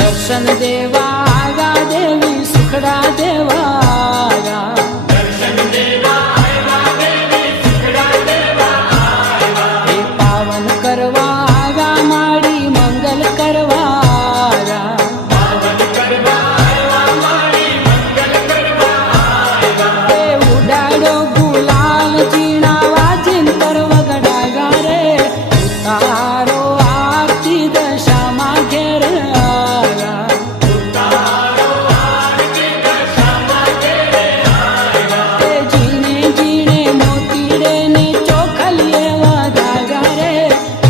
दर्शन देवा आगा देवी सुखड़ा देवा आगा दर्शन देवा आगा देवी सुखड़ा देवा आगा हे पावन करवा आगा माड़ी मंगल करवा आगा पावन करवा आगा मारी मंगल करवा आगा हे उडाडो गुलाल जीना वाजिन कर वगडा गा रे उतारो आरती दशा मागेर आगा उतारो आरती दशा मागेरे आगा हे जीने जीने मोतीडे ने चोखलिए वागा गा रे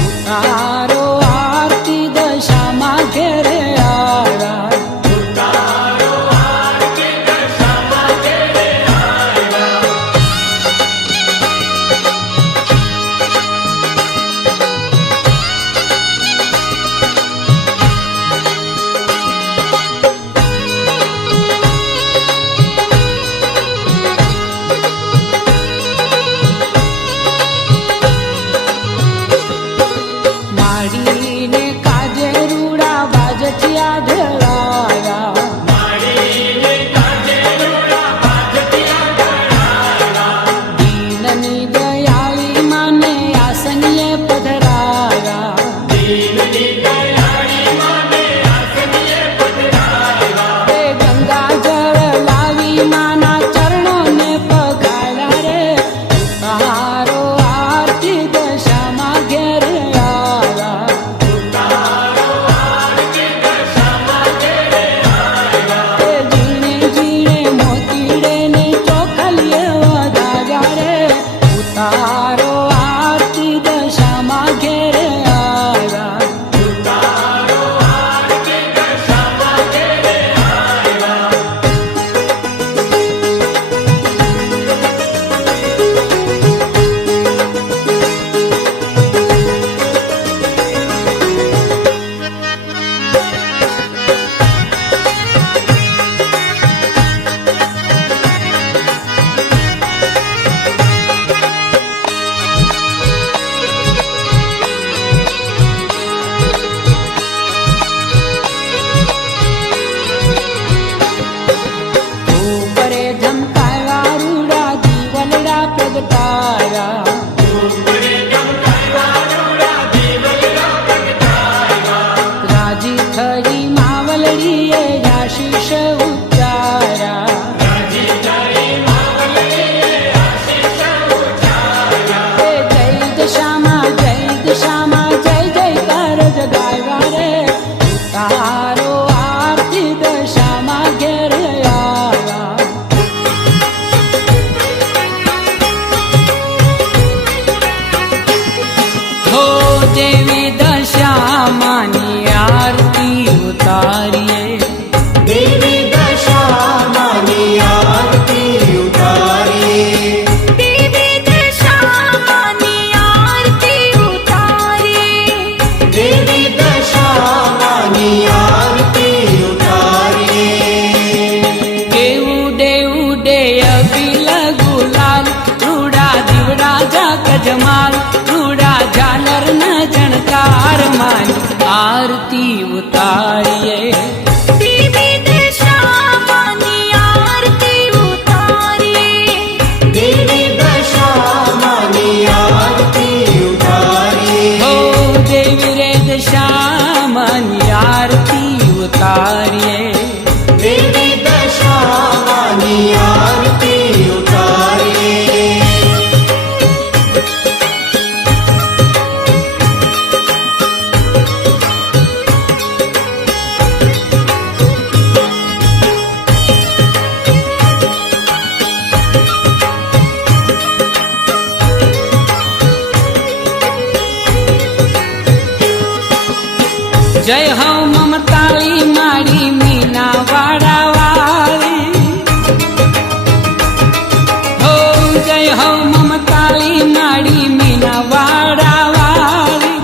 उतारो आरती दशा मागेर आगा उतारो आरती दशा मागेरे आगा माडीने काजे रूडा बाजटिया ढळागा माडीने काजे रूडा बाजटिया ढळागा दीननी दयाळी माने आसनिये पधरागा दीननी दयाळी माने आसनिये पधरागा हे गंगा जळ लावी माना चरणोने पगाळा रे उतारो आरती दशा मागेर आगा उतारो आरती दशा मागेरे आगा हे जीणे जीणे मोतीडे ने चोखलिये वदागा रे उतारो आरती दशा मागेर आगा उतारो आरती दशा मागेरे आगा ऊपरे झमकाया रूडा दीवलडा प्रगटाया ऊपरे गमकाया रूडा दीवलडा प्रगटाया राजी थई मावलडीए आशीष उच्चारा राजी ताई मावलडीए आशीष उच्चारा हे जय दशामा जय दशामा जय जयकार जगावा रे उतारो आरती दशा मागेर आगा हो देवी दशा मानी आरती उतारिए देवी दशा मानी आरती उतारिए देवी दशा मानी आरती उतारिए देवी दशा मानी आरती उतारिए देऊ देऊ देय बिल गुलाल रूडा दिवडा जाक जमाल रूडा झालर न झणकार मान आरती उतारिए देवी दशा मानी आरती उतारिए देवी दशा मानी आरती उतारिए हो देवी रे दशा मानी आरती उतारिए देवी दशा मानी आरती उतारिए जय हो ममताली माड़ी मीना वाड़ा वाली हो जय हो ममताली माड़ी मीना वाड़ा वाली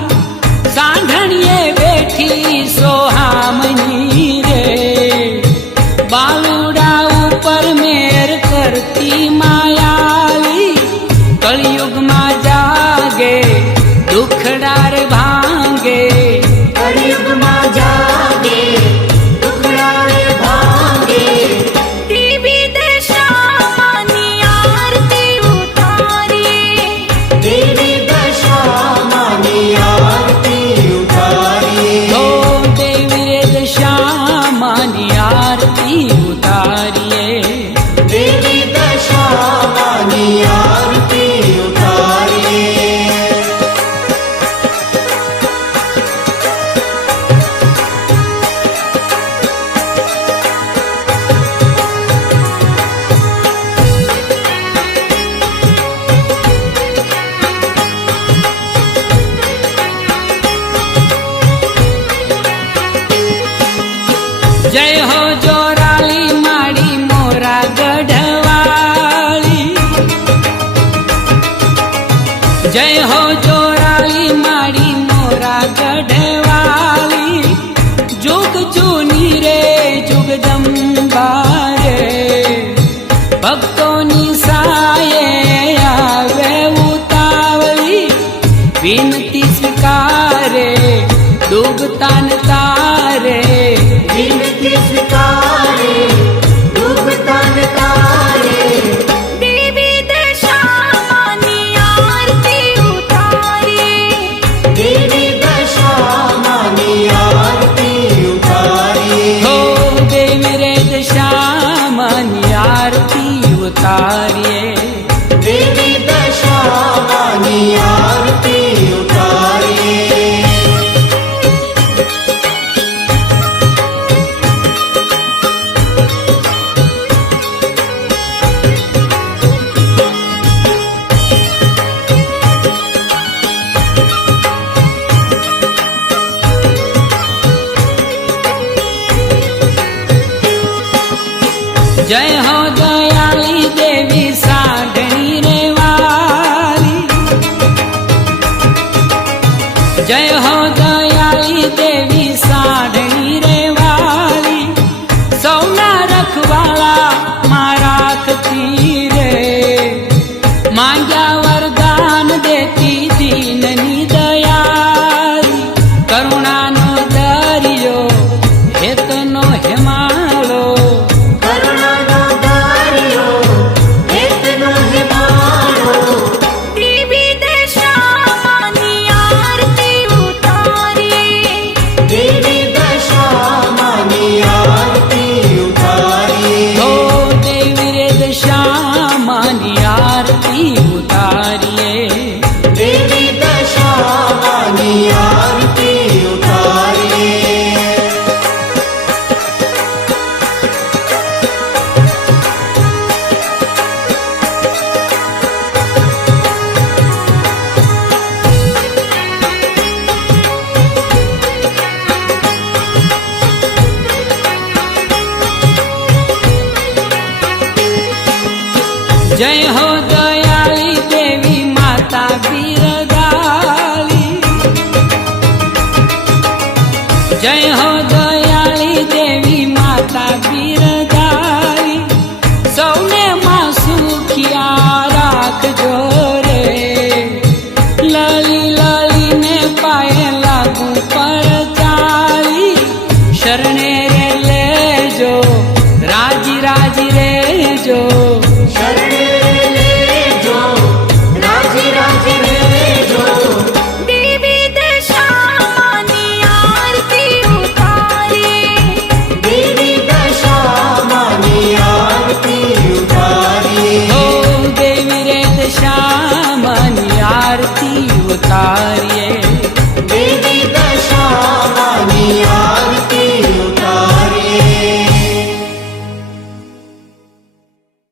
जय हो जोराली माड़ी मोरा गढ़वाली, जय हो जोराली माड़ी मोरा गढ़वाली, जुग जूनी रे जुगदम्बा रे, भक्तोनी साये आवे उतावली, विनती स्वीकारे डूबता न तारे, विनती स्वीकारे डूबता न तारे, देवी दशामानी आरती उतारे, देवी दशामानी आरती उतारे, हो देवी रे दशामानी आरती उतारिए, देवी दशामानी आरती उतारे। जय हो दयाली देवी साढ़णी रे वाली, जय हो दयाली देवी साढ़णी रे वाली, सौना रखवाला माराखती रे, मांग्या वरदान देती दीननी दयाली, करुणानो दरियो हेतनो हेमालो, करुणानो दारियो हेतनो हिमालो, देवी दशामानी आरती उतारे, देवी दशामानी आरती उतारे, हो देवी रे दशामानी आरती उतारिए, देवी दशामानी आरती उतारे। जय हो दयाली देवी माता बिरदाली, जय हो दयाली देवी माता बिरदाली, सौने माँ सुखिया राख जोरे, लली लली ने पाए लागू पर चाली, शरणे रे ले जो राजी राजी रे जो, शरणे ले जो राजी राजी ले जो, देवी दशामानी आरती उतारे, देवी दशामानी आरती उतारे, हो देवी रे दशामानी आरती उतारिए,